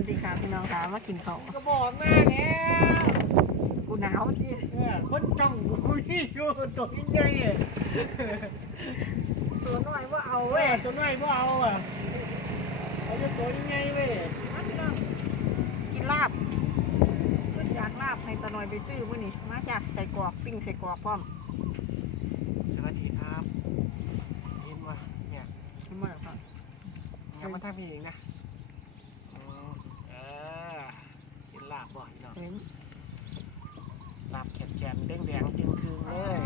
วัสดีค่ะพี่น้องค่ะมากินข้าวก็บอกแม่แล้วกูหนาวจีเออคนจ้องกูนี่อยู่ตัวยิ่งใหญ่อะตัวน้อยว่าเอาเว้เว้ยยตัวน้อยบ่เอาอะเอาแต่ตัวยิ่งใหญ่เว้ยมาพี่น้องกินลาบขึ้นอยากลาบให้ตาหน่อยไปซื้อมื้อนี้มาจากใส่กรอกปิ้งใส่กรอกพร้อมสวัสดีครับยินวะเนี่ยขึ้นมาแล้วครับงานมาทำพี่เองนะอืมเออกินลาบ บ่อยเนาะเห็นลาบแขนแขนๆแดงแดงๆจึงคืนเลย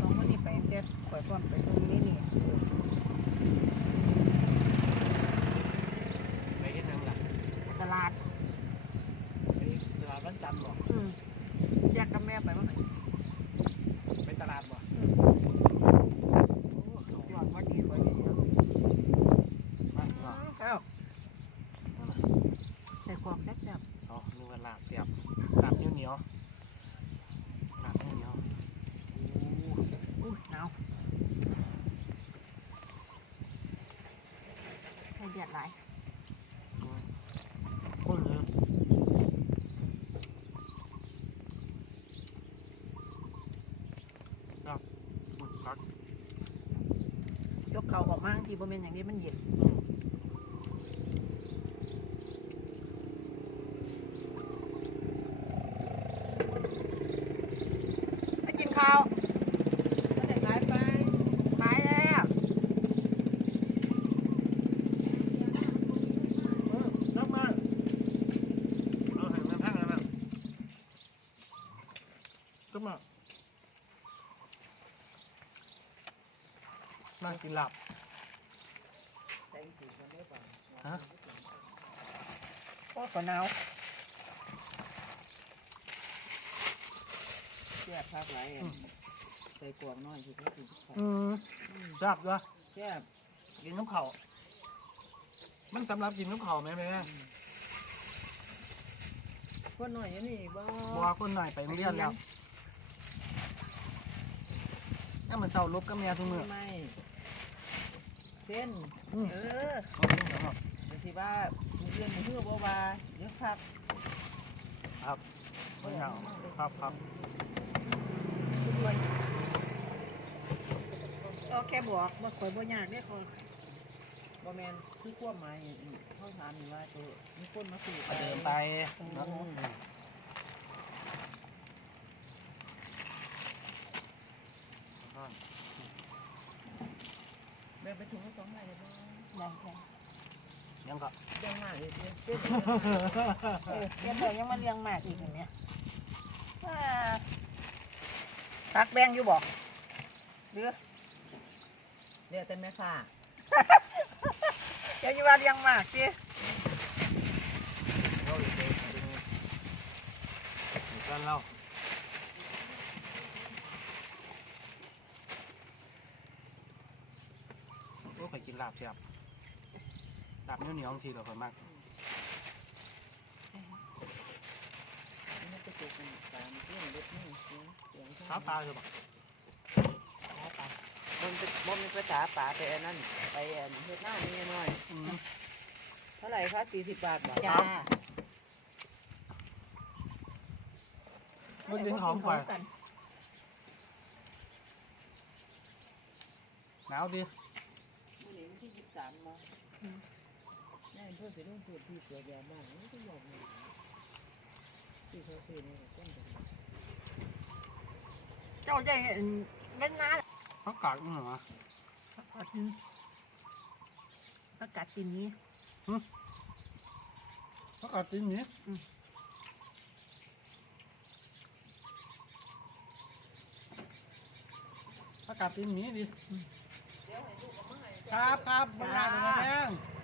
น้องคนนี้ไปเด็ดข่อยพร้อมไปตรงนี้นี่ ไปที่นั่งล่ะ ตลาด ไปตลาดวันจันทร์บ่ อืมแยกกับแม่ไปมั้ง ไปตลาดบ่ อืม โอ้เขา หวังว่าดีกว่านี้เนาะ มากเนาะ เอ้าใส่กรอกแซ่บ เอาดูกันลาบเสียบลาบเหนียวเหนียวๆลาบเหนียวเหนียวๆอู้ ๆอุ้ยหนาว ให้เดือดหลายคนเลยครับอุ๊ยพักยกเขาออกมาทีบ่แม่นอย่างนี้มันเย็นอืมไปกินข้าว ก็ได้ขายไป ไปแล้ว เออรับมาเอาให้มันพักแล้วนะก็มามากินหลับฮะโอ้ก็หนาวเสียบครับไรใส่กวางน้อยสิเขาสิอืมจับด้วยแซ่บกินน้ำเข่ามันสำหรับกินน้ำเข่าไหมแม่คนน้อยอันนี้บ่บัวคนหน่อยไปโรงเรียนแล้วนี่มันเศร้าลบกับเมียทุกมื้อไม่ เส้นอืมเออเอาเรื่องเหรอครับจังสิว่ามื้อเดือนมื้อฮื้อบ่ว่าเดี๋ยวพักครับไม่เอาครับครับก็แค่บอกว่าข่อยบ่ยากเด้อข่อยบ่แม่นคือความหมายเขาถามนี่ว่าตัวมีคนมาซื้อเดินไปอืมเนาะแม่ไปถุงละสองไม้ได้บ่ได้ได้ยงก็ยังมากเลยเส้นเออเดี๋ยวเดี๋ยวยังมาเลี้ยงหมากอีกอย่างเนี้ยพักแบงอยู่บอกหรือเดี๋ยวแต่แม่ค่ะเดี๋ยวจะว่าเลี้ยงหมากสิกันเราโอ้ไปกินลาบเสียบ ลาบเหนียวเหนียวๆสิเราคนมากมันจะเกิดเป็นตามเรื่องเล็กนี่เสียงเสียงเท้าตาเลยบอกมันเป็นบ่มีภาษาป่าไปอันนั้นไปอันเฮ็ดหน้านี่น้อยอืมเท่าไหร่คะ40บาทบ่จ้ามันยิงหอมไฟกันหนาวดิมื้อนี้วันที่23บ่ นี่เพิ่นสิลงพื้นที่ตัวใหญ่มากนี่ต้องบอกนี่ที่เขาซื้อนี่ก็ต้นกันเจ้าใจเล่นน้าเขากาดมั้งเหรอผัดผักกาดกินนี้เขากาดจริงนี้อืมเขากาดจริงนี้ดิครับครับบนร้านเป็นไง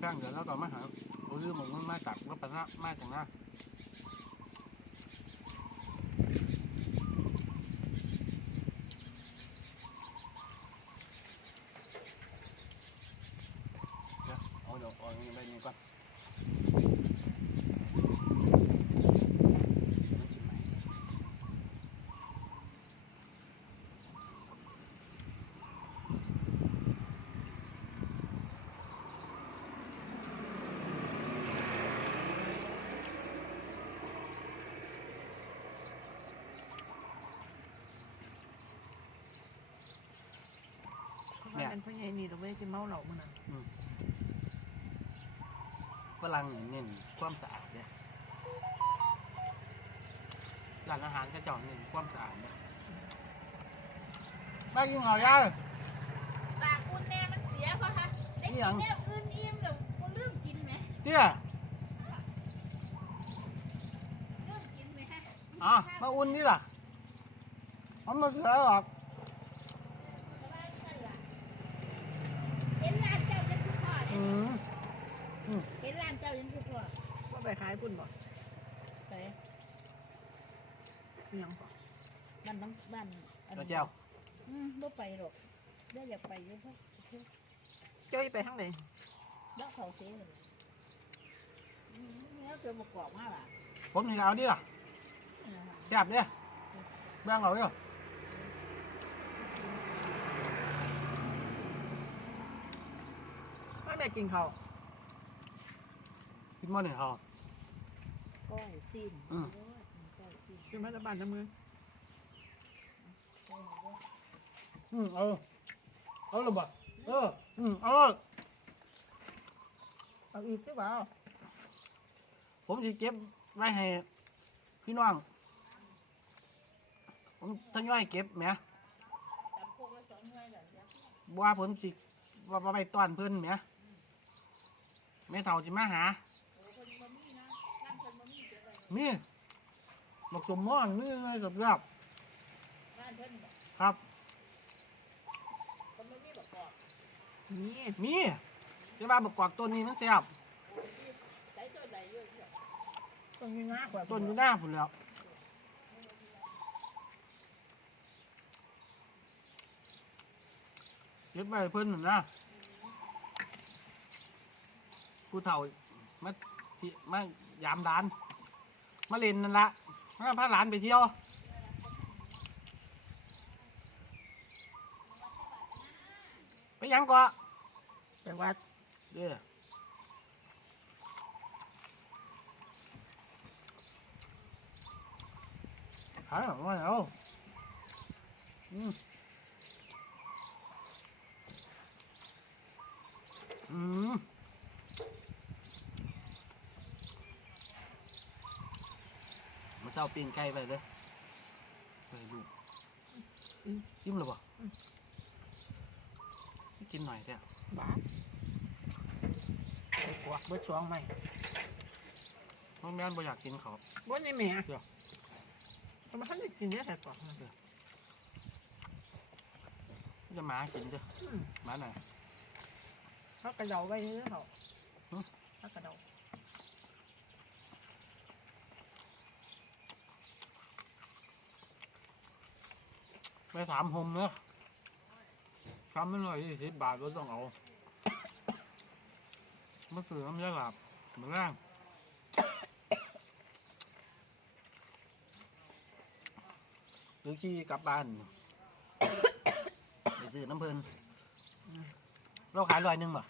ข้างเดืยวแล้วก็มาหาโอ้อหมองมันมาจากวัดปนะมาจากนะเอาดอกอ่อนไปนี่ก่อน ม่ใช่นี่เราไม่ได้กินเมาเหล้ามันน่ะฝรั่งนี่เน้นความสะอาดเนี่ยร้านอาหารก็เจ้าเน้นความสะอาดเนี่ยบ้านกินข้าวยาเลยปากคุณแม่มันเสียป่ะคะได้กินแนวอื่นอิ่มเดี๋ยวกูลืมกินไหมเตี้ยลืมกินไหมฮะ อะมาอุ่นนี่ล่ะมันมาเสียหรอก สบายใจล่ะเห็นร้านเจ้ายังคื อพ่ออืเนี่ยมเห็นร้านเจ้ายังคือพ่อว่าไปขายปุ่นบ่ไปอิหยังบ่บ้านน้องบ้านอันแล้วเจ้าอืมไม่ไปหรอกได้อยากไปอยู่เพราะเจ้าอีไปทางไหนบ้านเขาเสียเลยอืมเนี่ยเจอมากรอบมากล่ะผมนี่เอาดิล่ะแซ่บเนี่ยแบ่งเอาเด้อ ไม่แม่ กินข้าวกินมื้อนี่เขา ก้อยซีนอืม ก้อยซีนคือแม่ตะบ้านน้ำมือก้อยหมูด้วยอืมเอาเอาละบ่เอออืมเอาเอาอีกหรือเปล่าผมสิเก็บไว้ให้พี่น้อง ผมทยอยเก็บแหมจำพวกละสองหน่วยแบบเนี้ยบ่ว่าผมสิว่าว่าไปต้อนเพิ่นแหม แม่เฒ่าสิมาหาโอ้คนบ่มีนะร่างคนบ่มีเจอไปนี่บักสมม่อนนี่ไงกับยับบ้านเพิ่นบอกครับคนบ่มีบอกบอกนี่มีจะมาบักกวากต้นนี้มันแซ่บใส่ตัวใดเยอะต้นนี้มากกว่าต้นอยู่หน้าพุ่นแล้วเก็บไว้ให้เพิ่นนั่นนะ ผู้เฒ่ามาที่มายามร้าน มาเล่นนั่นละมาพาหลานไปเที่ยวไปหยังก่อแต่ว่าเด้อหาไม่เอาอืมอืมาเจ้าปีนไก่ไปเลยไปดูจิ้มหรือเปล่ากินหน่อยแค่บาทใส่กวกเบิดสองไหมเพราะแม่นบ่อยากกินเขาบ่นี่แม่เดี๋ยวทำไมเขาได้กินเนี่ยใส่กวกนะจะหมากินเด้ออืมหมาไหนเขากระเดาไว้เรื่อยๆเขาฮะเขากระเดา ไปถามโฮมเนอะทำไม่หน่อยยี่สิบบาทก็ต้องเอามาซื้อน้ำยาหลับเหมือนแรงหรือขี่กลับบ้านไปซื้อน้ำเพลินเราขายร้อยหนึ่งป่ะ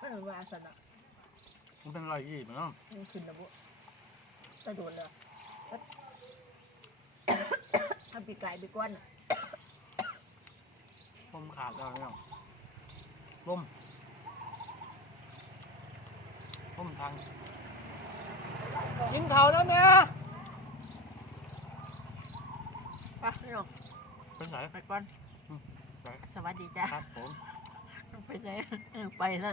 เออว่าสนะมันเป็นร้อยยี่สิบเนาะนี่ขึ้นแล้วบุกระโดดเลยทำปีกไก่ปีกวนน่ะ ลมขาดแล้วเนี่ยลมลมทางกินเขาแล้วเนี่ยไปพี่น้องเป็นไงไปก่อนอืมไปสวัสดีจ้าครับผม ไปไหนไปซะ